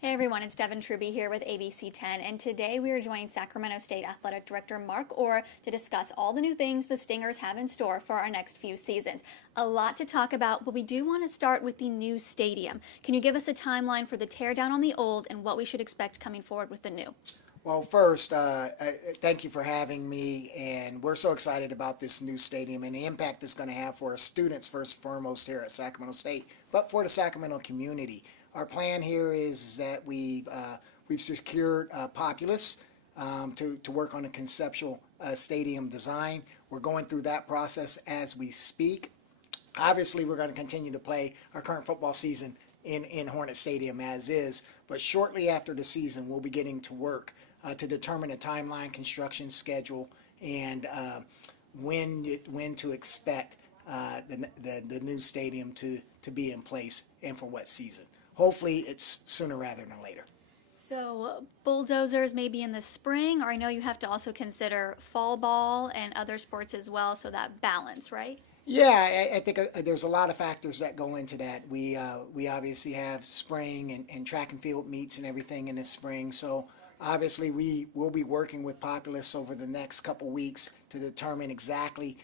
Hey everyone, it's Devin Trubey here with ABC 10, and today we are joining Sacramento State Athletic Director Mark Orr to discuss all the new things the Stingers have in store for our next few seasons. A lot to talk about, but we do want to start with the new stadium. Can you give us a timeline for the tear down on the old and what we should expect coming forward with the new? Well, first, thank you for having me, and we're so excited about this new stadium and the impact it's going to have for our students, first and foremost, here at Sacramento State, but for the Sacramento community. Our plan here is that we've secured Populous to work on a conceptual stadium design. We're going through that process as we speak. Obviously, we're going to continue to play our current football season in Hornet Stadium as is, but shortly after the season, we'll be getting to work to determine a timeline, construction schedule, and when to expect the new stadium to be in place and for what season. Hopefully, it's sooner rather than later. So, bulldozers maybe in the spring, or I know you have to also consider fall ball and other sports as well, so that balance, right? Yeah, I think there's a lot of factors that go into that. We obviously have spring and track and field meets and everything in the spring. So obviously we will be working with Populous over the next couple weeks to determine exactly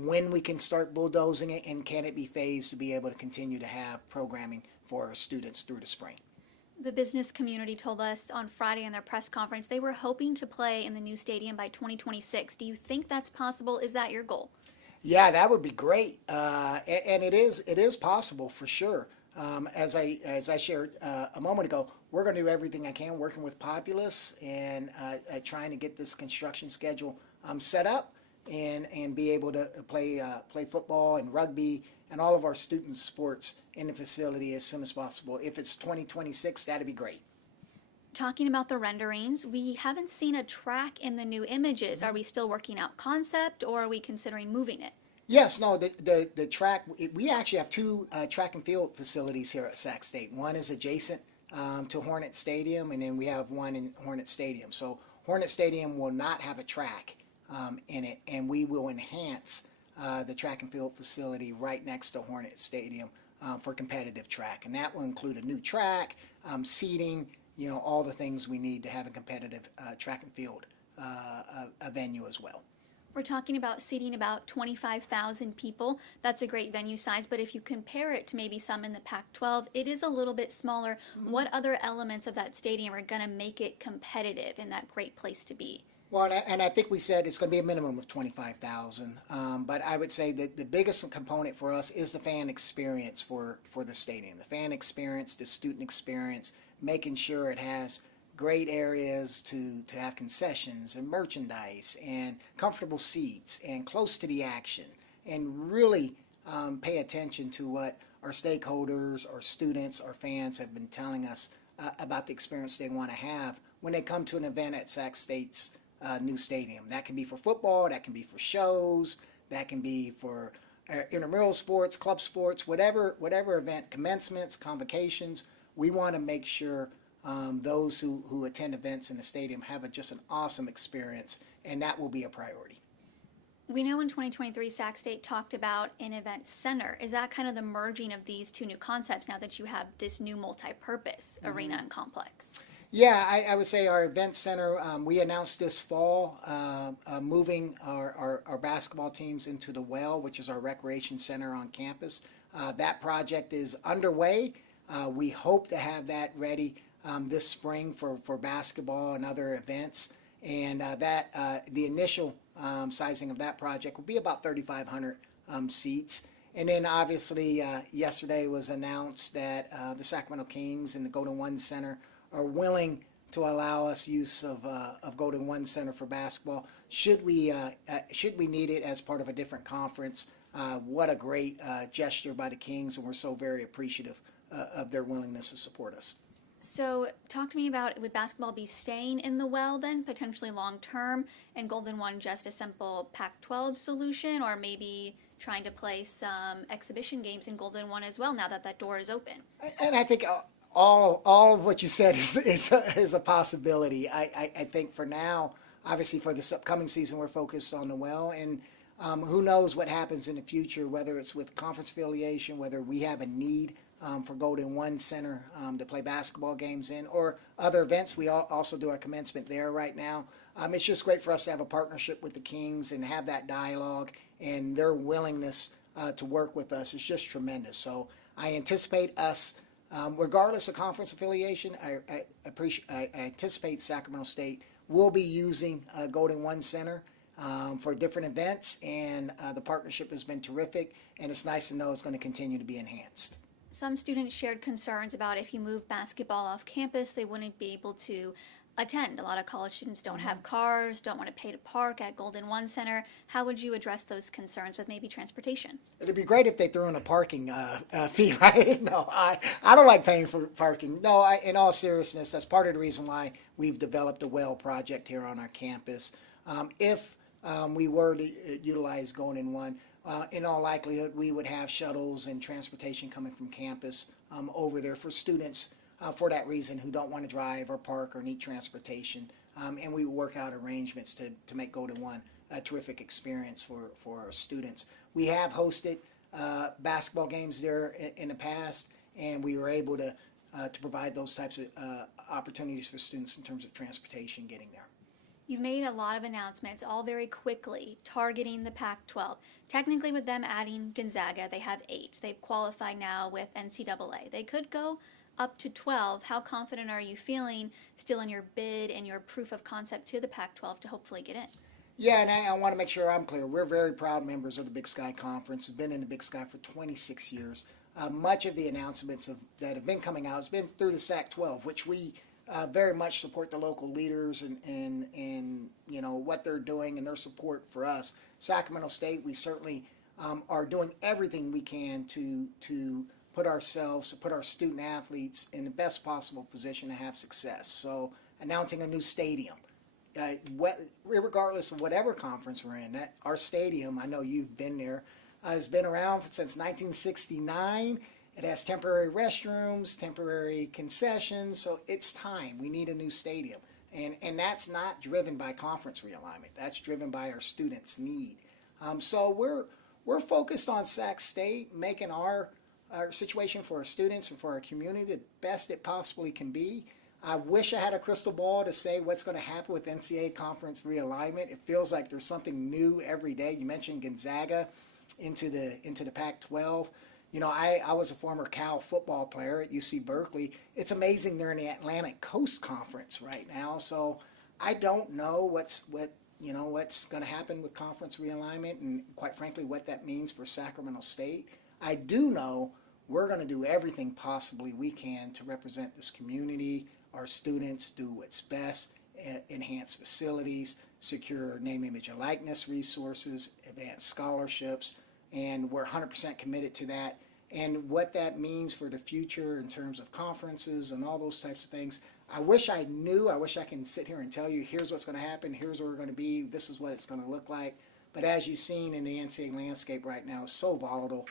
when we can start bulldozing it and can it be phased to be able to continue to have programming for our students through the spring. The business community told us on Friday in their press conference they were hoping to play in the new stadium by 2026. Do you think that's possible? Is that your goal? Yeah, that would be great, and it is possible for sure. As I shared a moment ago, we're going to do everything I can, working with Populous and trying to get this construction schedule set up and be able to play football and rugby and all of our student sports in the facility as soon as possible. If it's 2026, that'd be great. Talking about the renderings, we haven't seen a track in the new images. Are we still working out concept or are we considering moving it? Yes, no, the track, we actually have two track and field facilities here at Sac State. One is adjacent to Hornet Stadium, and then we have one in Hornet Stadium. So Hornet Stadium will not have a track in it, and we will enhance the track and field facility right next to Hornet Stadium for competitive track. And that will include a new track, seating, all the things we need to have a competitive track and field a venue as well. We're talking about seating about 25,000 people. That's a great venue size, but if you compare it to maybe some in the Pac-12, it is a little bit smaller. What other elements of that stadium are going to make it competitive and that great place to be? Well, and I think we said it's going to be a minimum of 25,000, but I would say that the biggest component for us is the fan experience for the stadium. The fan experience, the student experience, making sure it has great areas to have concessions and merchandise and comfortable seats and close to the action and really pay attention to what our stakeholders, our students, our fans have been telling us about the experience they want to have when they come to an event at Sac State's new stadium. That can be for football, that can be for shows, that can be for intramural sports, club sports, whatever event, commencements, convocations. We want to make sure those who attend events in the stadium have just an awesome experience, and that will be a priority. We know in 2023 Sac State talked about an event center. Is that kind of the merging of these two new concepts now that you have this new multi-purpose arena and complex? Yeah, I would say our event center, we announced this fall moving our basketball teams into the Well, which is our recreation center on campus. That project is underway. We hope to have that ready this spring for basketball and other events. And the initial sizing of that project will be about 3,500 seats. And then obviously yesterday was announced that the Sacramento Kings and the Golden One Center are willing to allow us use of Golden One Center for basketball. Should we need it as part of a different conference? What a great gesture by the Kings, and we're so very appreciative of their willingness to support us. So talk to me about, would basketball be staying in the Well then, potentially long term, and Golden One just a simple Pac-12 solution, or maybe trying to play some exhibition games in Golden One as well now that that door is open? And I think all of what you said is a possibility. I think for now, obviously for this upcoming season, we're focused on the Well, and who knows what happens in the future, whether it's with conference affiliation, whether we have a need for Golden One Center to play basketball games in, or other events. We also do our commencement there right now. It's just great for us to have a partnership with the Kings and have that dialogue, and their willingness to work with us is just tremendous. So I anticipate us, regardless of conference affiliation, I anticipate Sacramento State will be using Golden One Center for different events, and the partnership has been terrific, and it's nice to know it's going to continue to be enhanced. Some students shared concerns about if you move basketball off campus, they wouldn't be able to attend. A lot of college students don't have cars, don't want to pay to park at Golden One Center. How would you address those concerns with maybe transportation? It'd be great if they threw in a parking fee, right? No, I don't like paying for parking. No, in all seriousness, that's part of the reason why we've developed a well project here on our campus. If we were to utilize Golden One, in all likelihood, we would have shuttles and transportation coming from campus over there for students for that reason who don't want to drive or park or need transportation. And we would work out arrangements to make Golden One a terrific experience for our students. We have hosted basketball games there in the past, and we were able to provide those types of opportunities for students in terms of transportation getting there. You've made a lot of announcements, all very quickly, targeting the Pac-12. Technically, with them adding Gonzaga, they have 8. They've qualified now with NCAA. They could go up to 12. How confident are you feeling still in your bid and your proof of concept to the Pac-12 to hopefully get in? Yeah, and I want to make sure I'm clear. We're very proud members of the Big Sky Conference. We've been in the Big Sky for 26 years. Much of the announcements that have been coming out has been through the Sac-12, which we very much support the local leaders and you know what they're doing and their support for us. Sacramento State, we certainly are doing everything we can to put our student athletes in the best possible position to have success. So announcing a new stadium, regardless of whatever conference we're in, our stadium, I know you've been there, has been around since 1969. It has temporary restrooms, temporary concessions, so it's time. We need a new stadium. And that's not driven by conference realignment. That's driven by our students' need. So we're focused on Sac State, making our situation for our students and for our community the best it possibly can be. I wish I had a crystal ball to say what's going to happen with NCAA conference realignment. It feels like there's something new every day. You mentioned Gonzaga into the Pac-12. You know, I was a former Cal football player at UC Berkeley. It's amazing they're in the Atlantic Coast Conference right now. So I don't know what's going to happen with conference realignment, and quite frankly, what that means for Sacramento State. I do know we're going to do everything possibly we can to represent this community, our students, do what's best, enhance facilities, secure name, image, and likeness resources, advance scholarships, and we're 100% committed to that. And what that means for the future in terms of conferences and all those types of things, I wish I knew. I wish I can sit here and tell you, here's what's going to happen, here's where we're going to be, this is what it's going to look like. But as you've seen in the NCAA landscape right now, it's so volatile,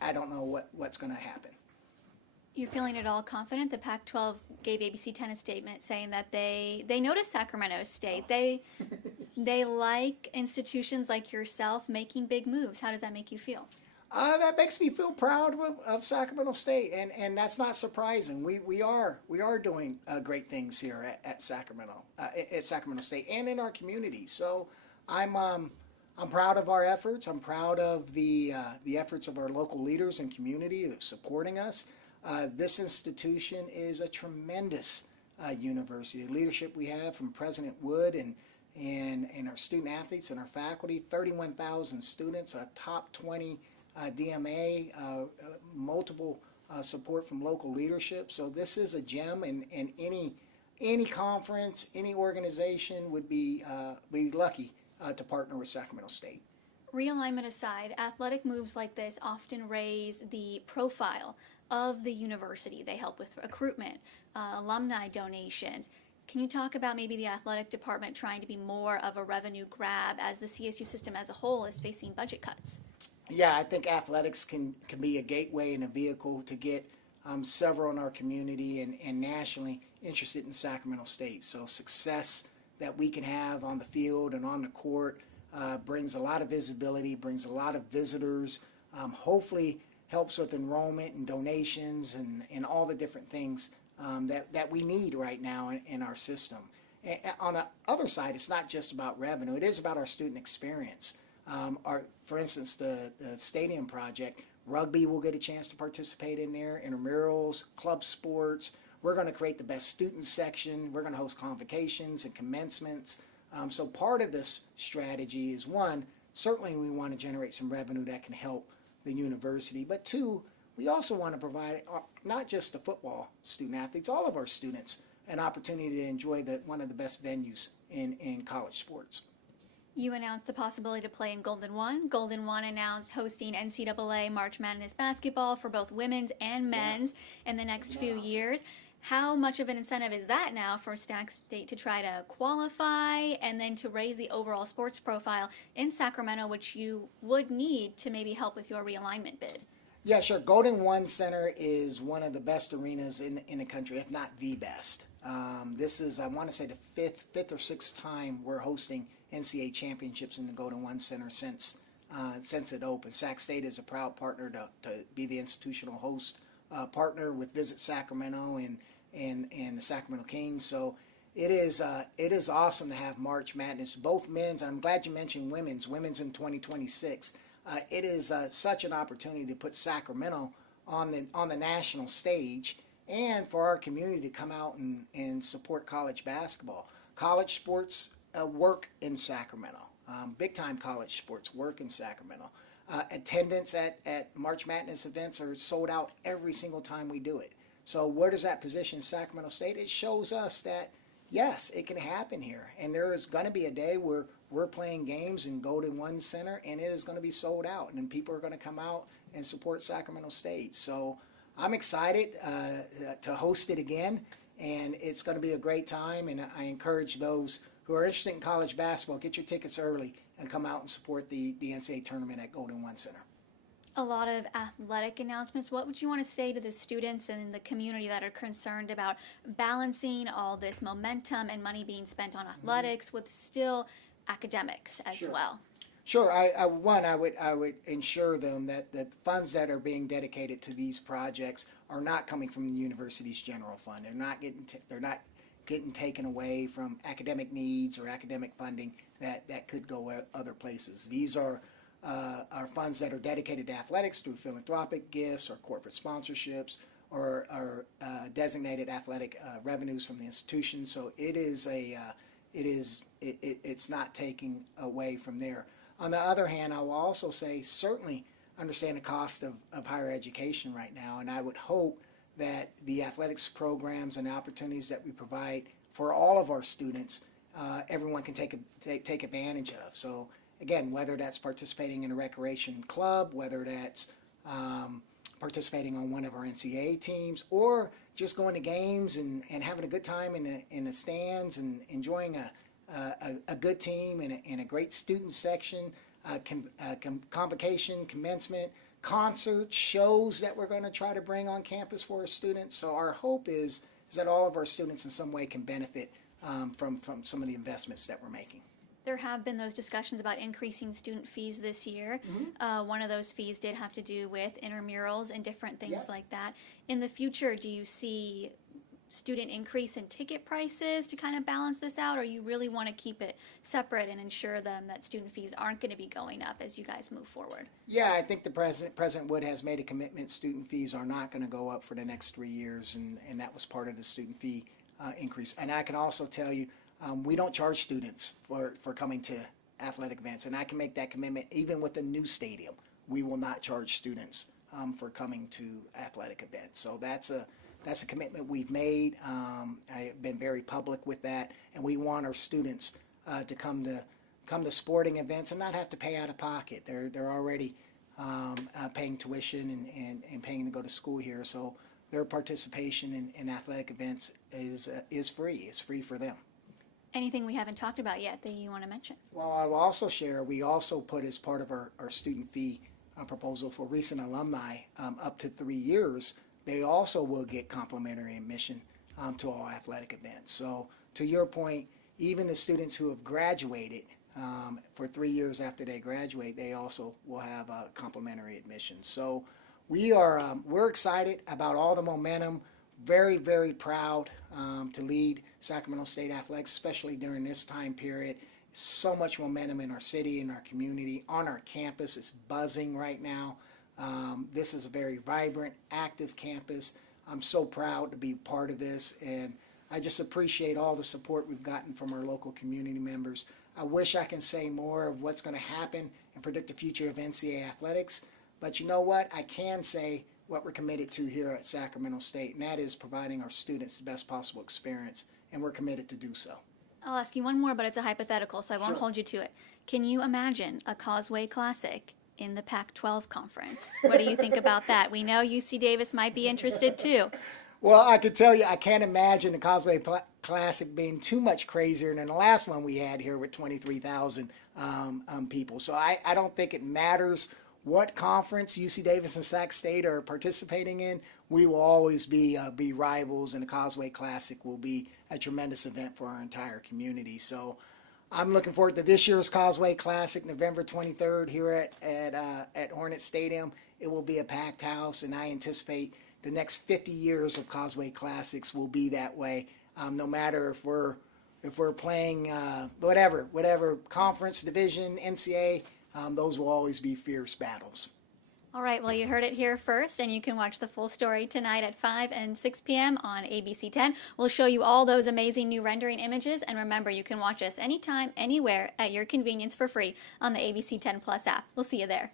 I don't know what's going to happen. You're feeling at all confident? The Pac-12 gave ABC 10 a statement saying that they noticed Sacramento State. They like institutions like yourself making big moves. How does that make you feel? That makes me feel proud of Sacramento State, and that's not surprising. We are doing great things here at Sacramento State and in our community. So I'm proud of our efforts. I'm proud of the efforts of our local leaders and community of supporting us. This institution is a tremendous university. The leadership we have from President Wood and our student athletes and our faculty, 31,000 students, a top 20 DMA, multiple support from local leadership. So this is a gem, and any conference, any organization would be lucky to partner with Sacramento State. Realignment aside, athletic moves like this often raise the profile of the university. They help with recruitment, alumni donations. Can you talk about maybe the athletic department trying to be more of a revenue grab as the CSU system as a whole is facing budget cuts? Yeah, I think athletics can be a gateway and a vehicle to get several in our community and nationally interested in Sacramento State. So success that we can have on the field and on the court brings a lot of visibility, brings a lot of visitors. Hopefully helps with enrollment and donations and all the different things that we need right now in our system. And on the other side, it's not just about revenue. It is about our student experience. For instance, the stadium project, rugby will get a chance to participate in there, intramurals, club sports. We're going to create the best student section. We're going to host convocations and commencements. So part of this strategy is, one, certainly we want to generate some revenue that can help the university, but two, we also want to provide not just the football student athletes, all of our students, an opportunity to enjoy one of the best venues in college sports. You announced the possibility to play in Golden One. Golden One announced hosting NCAA March Madness basketball for both women's and men's in the next few years. How much of an incentive is that now for Sac State to try to qualify and then to raise the overall sports profile in Sacramento, which you would need to maybe help with your realignment bid? Yeah, sure. Golden One Center is one of the best arenas in the country, if not the best. This is, I want to say, the fifth or sixth time we're hosting NCAA championships in the Golden One Center since it opened. Sac State is a proud partner to be the institutional host partner with Visit Sacramento and the Sacramento Kings. So it is awesome to have March Madness, both men's, and I'm glad you mentioned women's in 2026. It is such an opportunity to put Sacramento on the national stage, and for our community to come out and support college basketball. College sports work in Sacramento. Big time college sports work in Sacramento. Attendance at March Madness events are sold out every single time we do it. So where does that position Sacramento State? It shows us that, yes, it can happen here. And there is going to be a day where we're playing games in Golden One Center, and it is going to be sold out, and then people are going to come out and support Sacramento State. So I'm excited to host it again, and it's going to be a great time, and I encourage those who are interested in college basketball, get your tickets early and come out and support the NCAA tournament at Golden One Center. A lot of athletic announcements. What would you want to say to the students and the community that are concerned about balancing all this momentum and money being spent on athletics with still academics as well? Sure. I would ensure them that the funds that are being dedicated to these projects are not coming from the university's general fund. They're not getting taken away from academic needs or academic funding that could go other places. These are funds that are dedicated to athletics through philanthropic gifts or corporate sponsorships or designated athletic revenues from the institution. So it's not taking away from there. On the other hand, I will also say certainly understand the cost of higher education right now, and I would hope that the athletics programs and opportunities that we provide for all of our students, everyone can take advantage of. So again, whether that's participating in a recreation club, whether that's participating on one of our NCAA teams, or just going to games and having a good time in the stands and enjoying a good team and a great student section, convocation, commencement, concerts, shows that we're going to try to bring on campus for our students. So our hope is that all of our students in some way can benefit from some of the investments that we're making. There have been those discussions about increasing student fees this year. One of those fees did have to do with intramurals and different things like that. In the future, do you see student increase in ticket prices to kind of balance this out, or you really want to keep it separate and ensure them that student fees aren't going to be going up as you guys move forward? Yeah, I think the President Wood has made a commitment. Student fees are not going to go up for the next 3 years, and that was part of the student fee increase. And I can also tell you, we don't charge students for coming to athletic events, and I can make that commitment even with the new stadium. We will not charge students for coming to athletic events. So that's a commitment we've made. I have been very public with that, and we want our students to come to sporting events and not have to pay out of pocket. They're already paying tuition and paying to go to school here, so their participation in athletic events is free. It's free for them. Anything we haven't talked about yet that you want to mention? Well, I will also share, we also put as part of our student fee proposal for recent alumni up to 3 years, they also will get complimentary admission to all athletic events. So to your point, even the students who have graduated for 3 years after they graduate, they also will have complimentary admission. So we're excited about all the momentum. Very, very proud to lead Sacramento State Athletics, especially during this time period. So much momentum in our city, in our community, on our campus. It's buzzing right now. This is a very vibrant, active campus. I'm so proud to be part of this, and I just appreciate all the support we've gotten from our local community members. I wish I can say more of what's going to happen and predict the future of NCAA athletics, but you know what? I can say what we're committed to here at Sacramento State, and that is providing our students the best possible experience, and we're committed to do so. I'll ask you one more, but it's a hypothetical, so I won't hold you to it. Can you imagine a Causeway Classic in the Pac-12 conference? What do you think about that? We know UC Davis might be interested too. Well, I can tell you, I can't imagine the Causeway Classic being too much crazier than the last one we had here with 23,000 people. So I don't think it matters what conference UC Davis and Sac State are participating in. We will always be rivals, and the Causeway Classic will be a tremendous event for our entire community. So I'm looking forward to this year's Causeway Classic, November 23rd here at Hornet Stadium. It will be a packed house, and I anticipate the next 50 years of Causeway Classics will be that way. No matter if we're playing whatever conference, division, NCAA, those will always be fierce battles. All right, well, you heard it here first, and you can watch the full story tonight at 5 and 6 p.m. on ABC 10. We'll show you all those amazing new rendering images, and remember, you can watch us anytime, anywhere, at your convenience for free on the ABC 10 Plus app. We'll see you there.